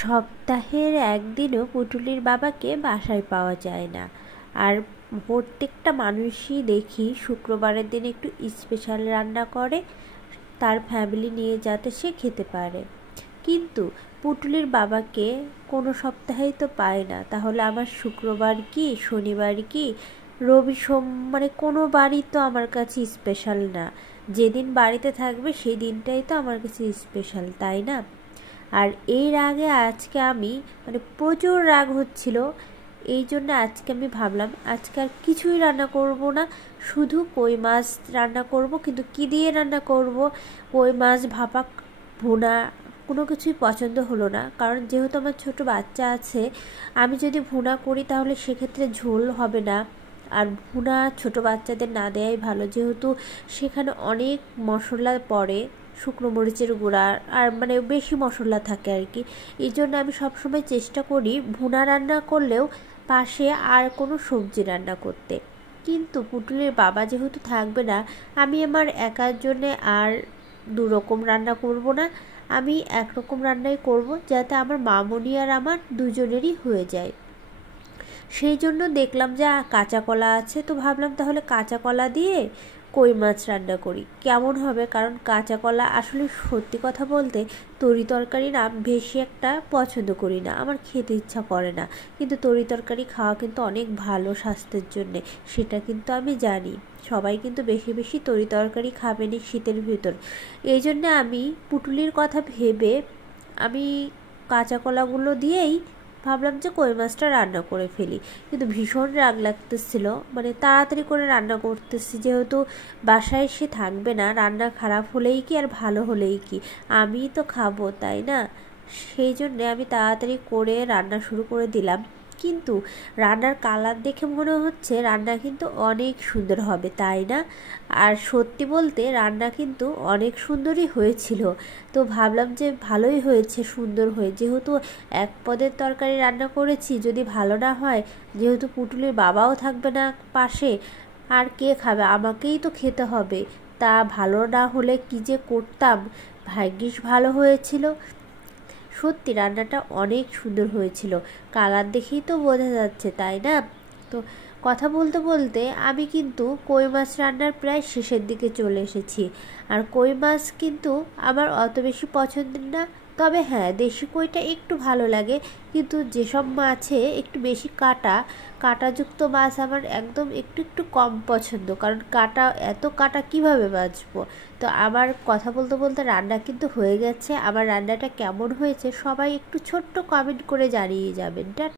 সপ্তাহের একদিনও পুটুলির বাবাকে বাসায় পাওয়া যায় না। আর প্রত্যেকটা মানুষই দেখি শুক্রবারের দিন একটু স্পেশাল রান্না করে তার ফ্যামিলি নিয়ে যাতে সে খেতে পারে। কিন্তু পুটুলির বাবাকে কোনো সপ্তাহেই তো পায় না, তাহলে আমার শুক্রবার কি, শনিবার কি, রবি সোম মানে কোনো বারই তো আমার কাছে স্পেশাল না। যেদিন বাড়িতে থাকবে সেই দিনটাই তো আমার কাছে স্পেশাল, তাই না? আর এই রাগে আজকে আমি প্রচুর রাগ হচ্ছিল। এই জন্য আজকে আমি ভাবলাম আজকে আর কিছুই রান্না করব না, শুধু কই মাছ রান্না করব। কিন্তু কী দিয়ে রান্না করব? কই মাছ ভাপা, ভুনা, কোনো কিছুই পছন্দ হলো না। কারণ যেহেতু আমার ছোট বাচ্চা আছে, আমি যদি ভুনা করি তাহলে সেক্ষেত্রে ঝোল হবে না। আর ভুনা ছোট বাচ্চাদের না দেওয়াই ভালো, যেহেতু সেখানে অনেক মশলা পড়ে, শুকনো মরিচের গুঁড়া আর বেশি মশলা থাকে আর কি। এই জন্য আমি সবসময় চেষ্টা করি ভুনা রান্না করলেও পাশে আর কোনো সবজি রান্না করতে। কিন্তু পুটুলির বাবা যেহেতু থাকবে না, আমি আমার একার জন্যে আর দুরকম রান্না করব না, আমি একরকম রান্নাই করব, যাতে আমার মামনি আর আমার দুজনেরই হয়ে যায়। সেই জন্য দেখলাম যে কাঁচা কলা আছে, তো ভাবলাম তাহলে কাঁচা কলা দিয়ে কই মাছ রান্না করি, কেমন হবে। কারণ কাঁচা কলা আসলে সত্যি কথা বলতে তরি তরকারি না বেশি একটা পছন্দ করি না, আমার খেতে ইচ্ছা করে না। কিন্তু তরি তরকারি খাওয়া কিন্তু অনেক ভালো স্বাস্থ্যের জন্যে, সেটা কিন্তু আমি জানি। সবাই কিন্তু বেশি বেশি তরি তরকারি খাবেন এই শীতের ভিতর। এই জন্যে আমি পুটুলির কথা ভেবে আমি কাঁচা কলাগুলো দিয়েই ভাবলাম যে কই মাছটা রান্না করে ফেলি। কিন্তু ভীষণ রাগ লাগতেছিল, তাড়াতাড়ি করে রান্না করতেছি, যেহেতু বাসায় সে থাকবে না। রান্না খারাপ হলেই কি আর ভালো হলেই কি, আমিই তো খাবো, তাই না? সেই জন্যে আমি তাড়াতাড়ি করে রান্না শুরু করে দিলাম। কিন্তু রান্নার কালার দেখে মনে হচ্ছে রান্না কিন্তু অনেক সুন্দর হবে, তাই না? আর সত্যি বলতে রান্না কিন্তু অনেক সুন্দরই হয়েছিল। তো ভাবলাম যে ভালোই হয়েছে, সুন্দর হয়ে, যেহেতু এক পদের তরকারি রান্না করেছি, যদি ভালো না হয়, যেহেতু পুটুলির বাবাও থাকবে না পাশে, আর কে খাবে? আমাকেই তো খেতে হবে। তা ভালো না হলে কী যে করতাম। ভাগ্যিস ভালো হয়েছিল। সত্যি রান্নাটা অনেক সুন্দর হয়েছিল, কালার দেখেই তো বোঝা যাচ্ছে, তাই না? তো কথা বলতে বলতে আমি কিন্তু কই মাছ রান্নার প্রায় শেষের দিকে চলে এসেছি। আর কই মাছ কিন্তু আমার অত বেশি পছন্দের না, তবে হ্যাঁ, দেশি কইটা একটু ভালো লাগে। কিন্তু যেসব মাছে একটু বেশি কাঁটাযুক্ত মাছ আমার একদম একটু একটু কম পছন্দ, কারণ এত কাঁটা কীভাবে বাছবো। তো আমার কথা বলতে বলতে রান্না কিন্তু হয়ে গেছে। আমার রান্নাটা কেমন হয়েছে সবাই একটু ছোট্ট কমেন্ট করে জানিয়ে যাবেন।